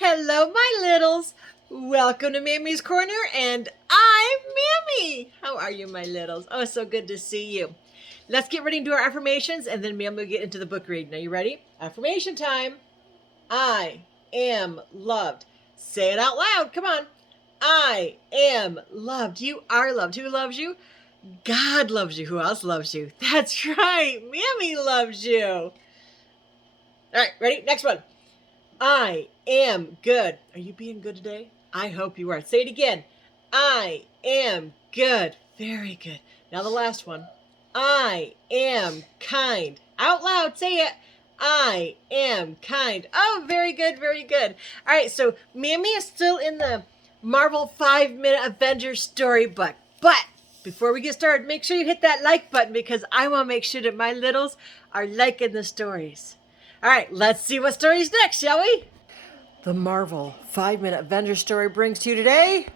Hello, my littles. Welcome to Mammy's Corner, and I'm Mammy. How are you, my littles? Oh, it's so good to see you. Let's get ready to do our affirmations, and then Mammy will get into the book reading. Are you ready? Affirmation time. I am loved. Say it out loud. Come on. I am loved. You are loved. Who loves you? God loves you. Who else loves you? That's right. Mammy loves you. All right, ready? Next one. I am good. Are you being good today? I hope you are. Say it again. I am good. Very good. Now the last one. I am kind. Out loud, say it. I am kind. Oh, very good, very good. All right, so Mammy is still in the Marvel 5-minute Avengers storybook. But before we get started, make sure you hit that like button because I want to make sure that my littles are liking the stories. All right, let's see what story's next, shall we? The Marvel 5-minute Avengers story brings to you today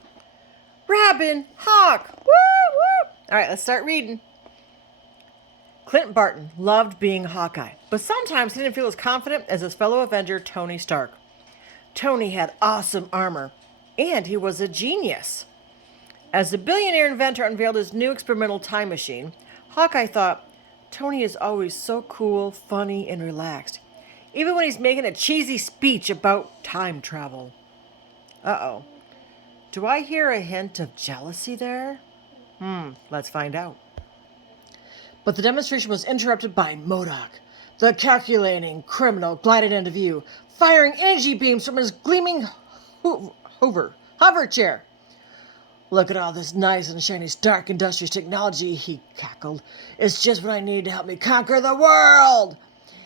Robin Hawk. Woo, woo. All right, let's start reading. Clint Barton loved being Hawkeye, but sometimes he didn't feel as confident as his fellow Avenger Tony Stark. Tony had awesome armor, and he was a genius. As the billionaire inventor unveiled his new experimental time machine, Hawkeye thought, Tony is always so cool, funny, and relaxed, even when he's making a cheesy speech about time travel. Uh-oh. Do I hear a hint of jealousy there? Let's find out. But the demonstration was interrupted by MODOK. The calculating criminal glided into view, firing energy beams from his gleaming hover chair. Look at all this nice and shiny Stark Industries technology, he cackled. It's just what I need to help me conquer the world!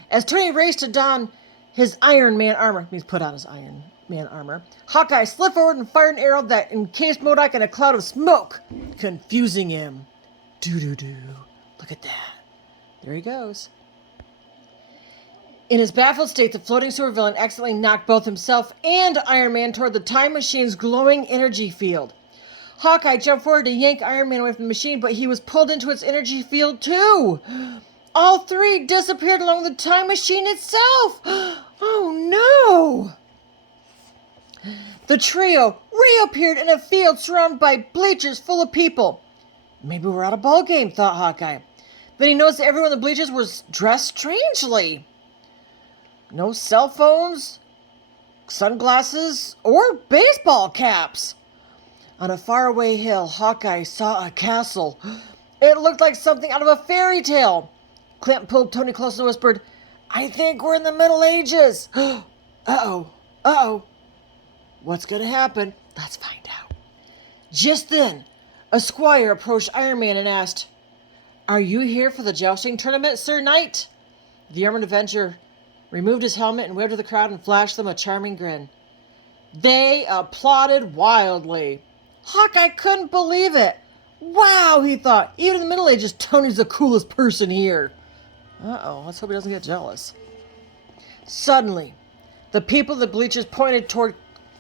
As Tony raced to don his Iron Man armor, he's put on his Iron Man armor, Hawkeye slid forward and fired an arrow that encased MODOK in a cloud of smoke, confusing him. Doo-doo-doo. Look at that. There he goes. In his baffled state, the floating supervillain accidentally knocked both himself and Iron Man toward the time machine's glowing energy field. Hawkeye jumped forward to yank Iron Man away from the machine, but he was pulled into its energy field too. All three disappeared along with the time machine itself. Oh no! The trio reappeared in a field surrounded by bleachers full of people. Maybe we're at a ball game, thought Hawkeye. Then he noticed that everyone in the bleachers was dressed strangely. No cell phones, sunglasses, or baseball caps. On a faraway hill, Hawkeye saw a castle. It looked like something out of a fairy tale. Clint pulled Tony close and whispered, I think we're in the Middle Ages. Uh-oh. What's going to happen? Let's find out. Just then, a squire approached Iron Man and asked, Are you here for the jousting tournament, Sir Knight? The armored Avenger removed his helmet and waved to the crowd and flashed them a charming grin. They applauded wildly. Hawkeye couldn't believe it. Wow, he thought. Even in the Middle Ages, Tony's the coolest person here. Uh-oh, let's hope he doesn't get jealous. Suddenly, the people of the bleachers pointed toward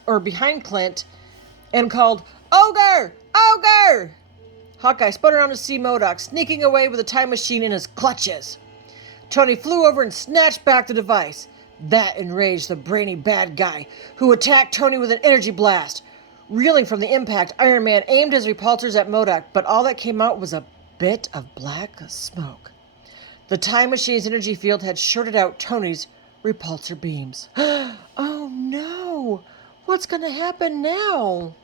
or behind Clint and called, Ogre! Ogre! Hawkeye spun around to see MODOK sneaking away with the time machine in his clutches. Tony flew over and snatched back the device. That enraged the brainy bad guy, who attacked Tony with an energy blast. Reeling from the impact, Iron Man aimed his repulsors at MODOK, but all that came out was a bit of black smoke. The time machine's energy field had shorted out Tony's repulsor beams. Oh no! What's going to happen now?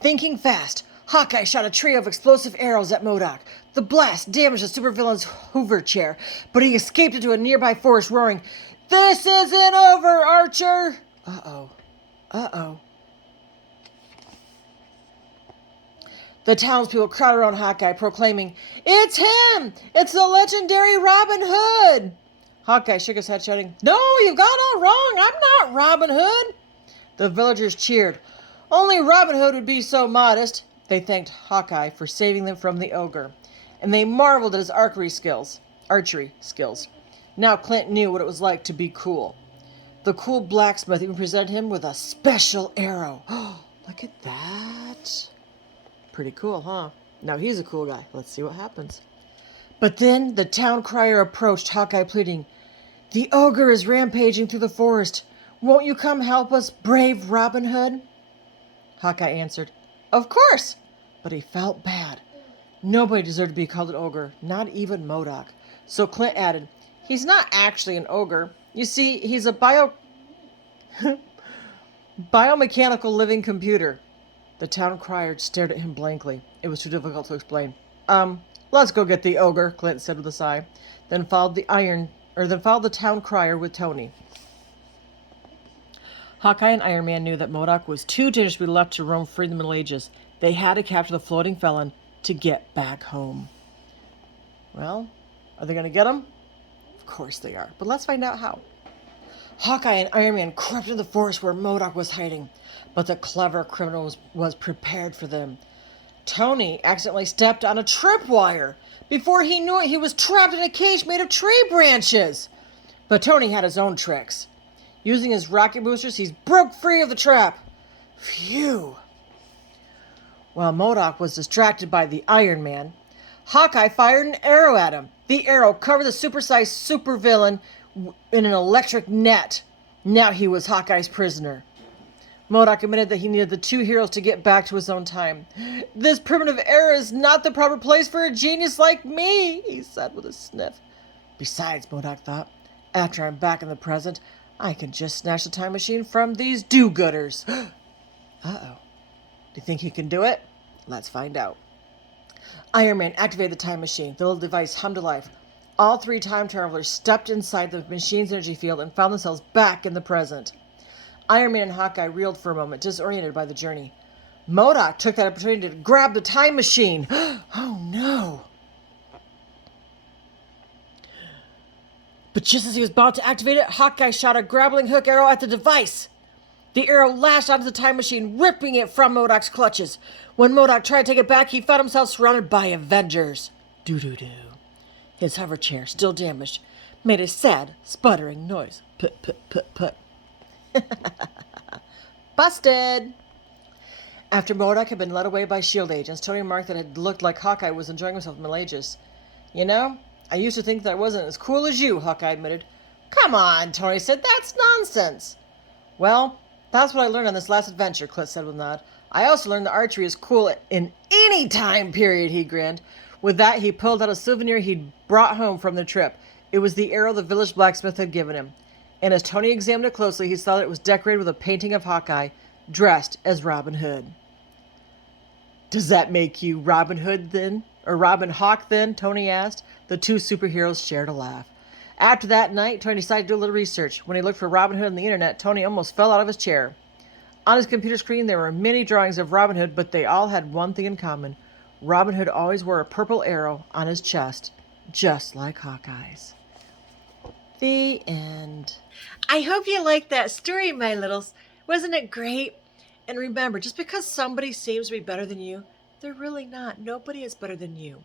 Thinking fast, Hawkeye shot a trio of explosive arrows at MODOK. The blast damaged the supervillain's hover chair, but he escaped into a nearby forest, roaring, This isn't over, Archer! Uh-oh. The townspeople crowded around Hawkeye, proclaiming, It's him! It's the legendary Robin Hood! Hawkeye shook his head, shouting, No, you've got it all wrong! I'm not Robin Hood! The villagers cheered. Only Robin Hood would be so modest. They thanked Hawkeye for saving them from the ogre, and they marveled at his archery skills. Now Clint knew what it was like to be cool. The cool blacksmith even presented him with a special arrow. Look at that. Pretty cool, huh? Now he's a cool guy. Let's see what happens. But then the town crier approached Hawkeye pleading, The ogre is rampaging through the forest. Won't you come help us, brave Robin Hood? Hawkeye answered, Of course! But he felt bad. Nobody deserved to be called an ogre, not even MODOK. So Clint added, He's not actually an ogre. You see, he's a biomechanical living computer. The town crier stared at him blankly. It was too difficult to explain. Let's go get the ogre, Clint said with a sigh. Then followed the town crier with Tony. Hawkeye and Iron Man knew that MODOK was too dangerous to be left to roam free in the Middle Ages. They had to capture the floating felon to get back home. Well, are they going to get him? Of course they are, but let's find out how. Hawkeye and Iron Man crept into the forest where MODOK was hiding, but the clever criminal was prepared for them. Tony accidentally stepped on a tripwire. Before he knew it, he was trapped in a cage made of tree branches. But Tony had his own tricks. Using his rocket boosters, he broke free of the trap. Phew. While MODOK was distracted by the Iron Man, Hawkeye fired an arrow at him. The arrow covered the supersized supervillain in an electric net. Now he was Hawkeye's prisoner. MODOK admitted that he needed the two heroes to get back to his own time. This primitive era is not the proper place for a genius like me, he said with a sniff. Besides, MODOK thought, after I'm back in the present, I can just snatch the time machine from these do-gooders. Uh-oh. Do you think he can do it? Let's find out. Iron Man activated the time machine. The little device hummed to life. All three time travelers stepped inside the machine's energy field and found themselves back in the present. Iron Man and Hawkeye reeled for a moment, disoriented by the journey. MODOK took that opportunity to grab the time machine. Oh no! But just as he was about to activate it, Hawkeye shot a grappling hook arrow at the device. The arrow lashed onto the time machine, ripping it from MODOK's clutches. When MODOK tried to take it back, he found himself surrounded by Avengers. Doo-doo-doo. His hover chair, still damaged, made a sad, sputtering noise. Put, put, put, put. Busted! After MODOK had been led away by S.H.I.E.L.D. agents, Tony remarked that it looked like Hawkeye was enjoying himself in the Middle Ages. You know, I used to think that I wasn't as cool as you, Hawkeye admitted. Come on, Tony said, that's nonsense. Well, that's what I learned on this last adventure, Clint said with a nod. I also learned that archery is cool in any time period, he grinned. With that, he pulled out a souvenir he'd brought home from the trip. It was the arrow the village blacksmith had given him. And as Tony examined it closely, he saw that it was decorated with a painting of Hawkeye, dressed as Robin Hood. Does that make you Robin Hood then? Or Robin Hawk then? Tony asked. The two superheroes shared a laugh. After that night, Tony decided to do a little research. When he looked for Robin Hood on the internet, Tony almost fell out of his chair. On his computer screen, there were many drawings of Robin Hood, but they all had one thing in common. Robin Hood always wore a purple arrow on his chest, just like Hawkeye's. The end. I hope you liked that story, my littles. Wasn't it great? And remember, just because somebody seems to be better than you, they're really not. Nobody is better than you.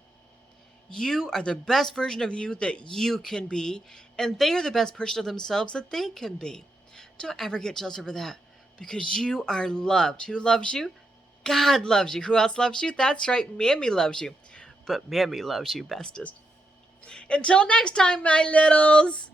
You are the best version of you that you can be, and they are the best version of themselves that they can be. Don't ever get jealous over that, because you are loved. Who loves you? God loves you. Who else loves you? That's right, Mammy loves you. But Mammy loves you bestest. Until next time, my littles.